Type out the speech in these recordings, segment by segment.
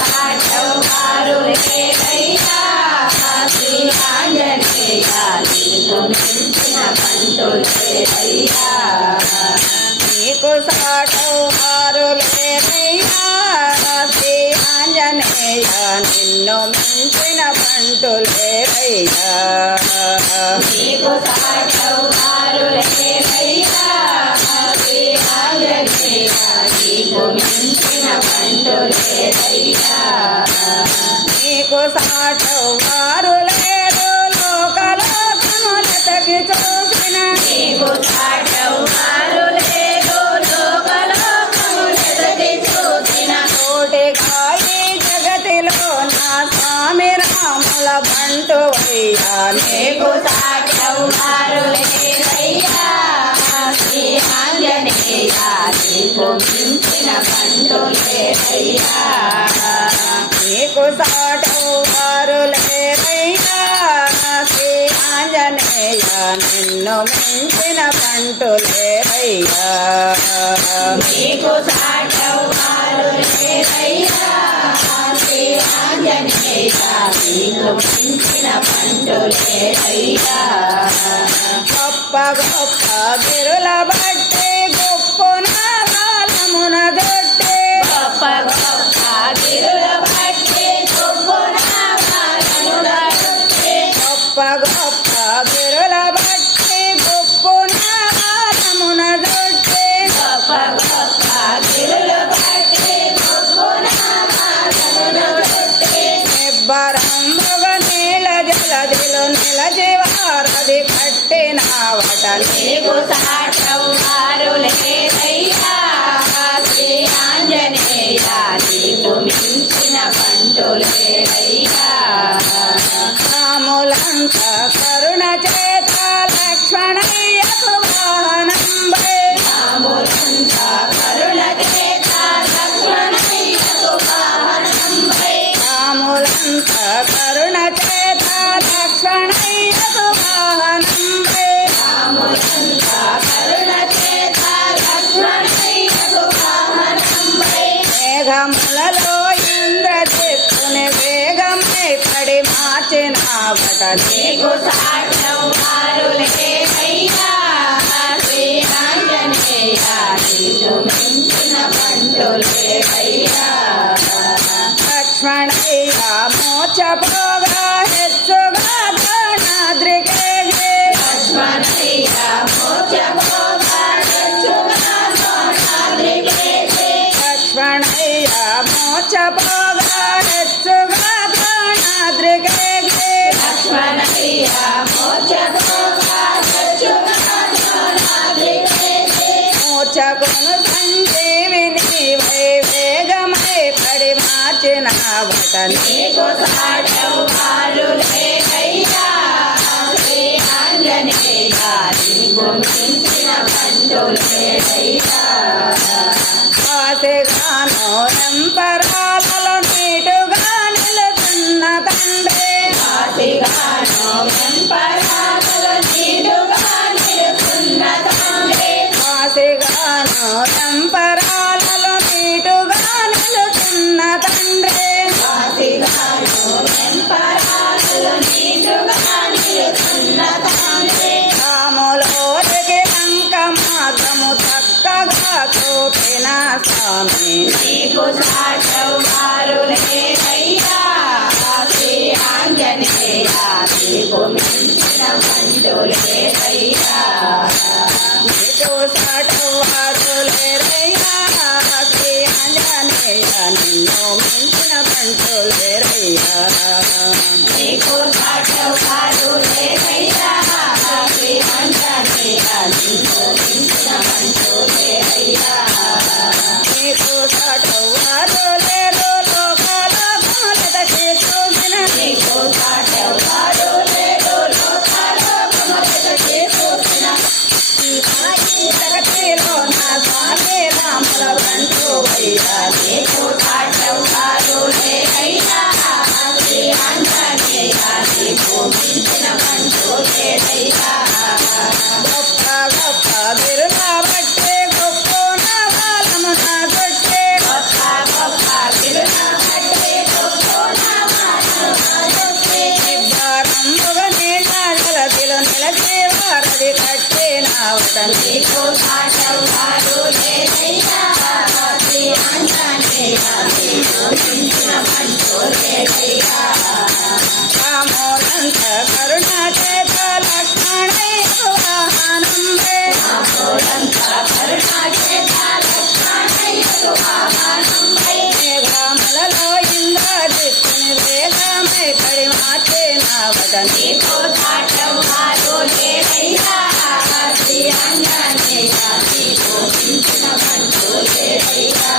సాటవారు లేరయ్యా శ్రీ ఆంజనేయ నీకు మించిన బంటు లేరయ్యా నీకు సాటవారు లేరయ్యా శ్రీ ఆంజనేయ నిన్ను మించిన బంటు లేరయ్యా నీకు సాటవారు లేరయ్యా శ్రీ ఆంజనేయ నీకు మించిన బంటు లేరయ్యా నీకు సాటవారు లేరు లోకలోకములతకి చూసిన నీకు సాటవారు లేరు లోకలోకములతకి చూసిన తోటిగా ఈ జగతిలో నా స్వామి రాముల బంటు అయ్యా నీకు సాటవారు లేరయ్యా శ్రీ ఆంజనేయ నీకు మించిన బంటు లేరయ్యా నీకు సాటవారు లేరయ్యా శ్రీ ఆంజనేయ నిన్ను మించిన బంటు లేరయ్యా నీకు సాటవారు లేరయ్యా శ్రీ ఆంజనేయ నీకు మించిన బంటు లేరయ్యా గొప్ప గొప్ప గిరుల బట్టి గొప్పన బాలమున దొట్టి గొప్ప గొప్ప గిరుల బట్టి గొప్పన బాలమున దొట్టి గొప్ప గొప్ప గిరుల బట్టి గొప్పన బాలమున దొట్టి గొప్ప గొప్ప గిరుల బట్టి గొప్పన బాలమున దొట్టి నిబ్బరంబుగ నీల జలదిలు నిలజివారది కట్టినావట నీకు సాటవారు లేరయ్యా శ్రీ ఆంజనేయ నీకు మించిన బంటు లేరయ్యా రాములంత కరుణ చేత లక్ష్మణయ్యకు వాహనంబై రాములంత కరుణ చేత లక్ష్మణయ్యకు వాహనంబై రాములంత కరుణ చేత లక్ష్మణయ్యకు వాహనంబై రాములంత కరుణ చేత లక్ష్మణయ్యకు వాహనంబై మేఘములలో ఇంద్రజిత్తుని వేగమై పడి మార్చినావట నీకు సాటవారు లేరయ్యా శ్రీ ఆంజనేయ నీకు మించిన బంటు లేరయ్యా లక్ష్మణయ్య మోచపోగా హెచ్చుగా దానాద్రికేగి లక్ష్మణయ్య మోక్షభోగా తెచ్చుగా సోనాద్రికేసి లక్ష్మణయ్య మోచపోగా హెచ్చుగా దానాద్రికేగి లక్ష్మణయ్య మోక్షభోగా తెచ్చుగా సోనాద్రికేసి మోచకును సంజీవిని వై వేగమై పడి మార్చినావట నీకు సాటవారు లేరయ్యా శ్రీ ఆంజనేయ నీకు మించిన బంటు లేరయ్యా కాశీగాను రంపరాలలో నీటుగా నిలుచున్న తండ్రి కాశీగాను వెంపరాలలో నీడుగా నిలుచున్న తండ్రి కాశీగాను రంపరాలలో నీటుగా నిలుచున్న తండ్రి కాశీగాను వెంపరాలలో నీడుగా నిలుచున్న తండ్రి రాములోరికి లంక మార్గము చక్కగా చూపిన స్వామి నీకు సాటవారు లేరయ్యా శ్రీ ఆంజనేయ నీకు మించిన బంటు లేరయ్యా నీకు సాటవారు లేరయ్యా శ్రీ ఆంజనేయ నిన్ను మించిన బంటు లేరయ్యా నీకు సాటవారు లేరయ్యా శ్రీ ఆంజనేయ నీకు మించిన బంటు లేరయ్యా నీకు సాటవారు లేరు లోకాలకి చూసిన నీకు సాటవారు లేరు లోకాలోకములకి చూసిన జగతి నీకు సాటెవ్వరు లేరయ్యా శ్రీ ఆంజనేయ నీకు మించిన బంటు లేరయ్యా రామోనంత కరుణ చేత లక్ష్మణయ్య వాహనంబే రామోనంత కరుణ చేత లక్ష్మణయ్య వాహనంబై మేఘములలో ఇంద్రజిత్తుని వేగమై పరిమార్చే నావదని నీకు సాటెవ్వరు లేరయ్యా శ్రీ ఆంజనేయ నీకు మించిన బంటు లేరయ్యా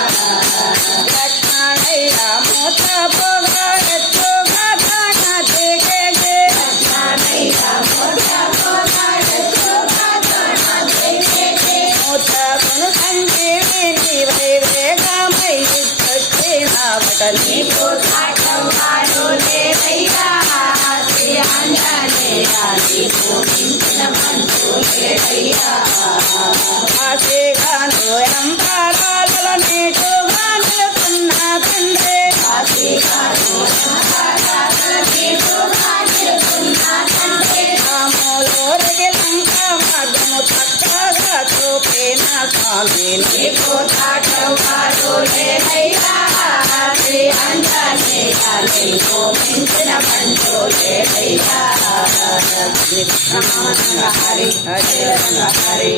లక్ష్మణయ్య మూత పోగా ఎత్తుగా దాన దిగేగే లక్ష్మణయ్య మూత పోగా ఎత్తుగా దాన దిగేగే మూతకును సంజీవిని వై వేగమై ఇచ్చొచ్చి నావదని నీకు సాటెవ్వరు లేరయ్యా శ్రీ ఆంజనేయ నీకు మించిన బంటు లేరయ్యా ఆశగాను ఎంపారాలలో నీటుగా నిలుతున్న తండ్రి కాశీగాను ఎంపారాల నీటుగా నిలుతున్న తండ్రి రాములోరికి లంక మార్గము చక్కగా చూపిన స్వామిని నీకు సాటెవ్వరు లేరయ్యా శ్రీ ఆంజనేయ నీకు మించిన బంటు లేరయ్యా హరి హరి హరి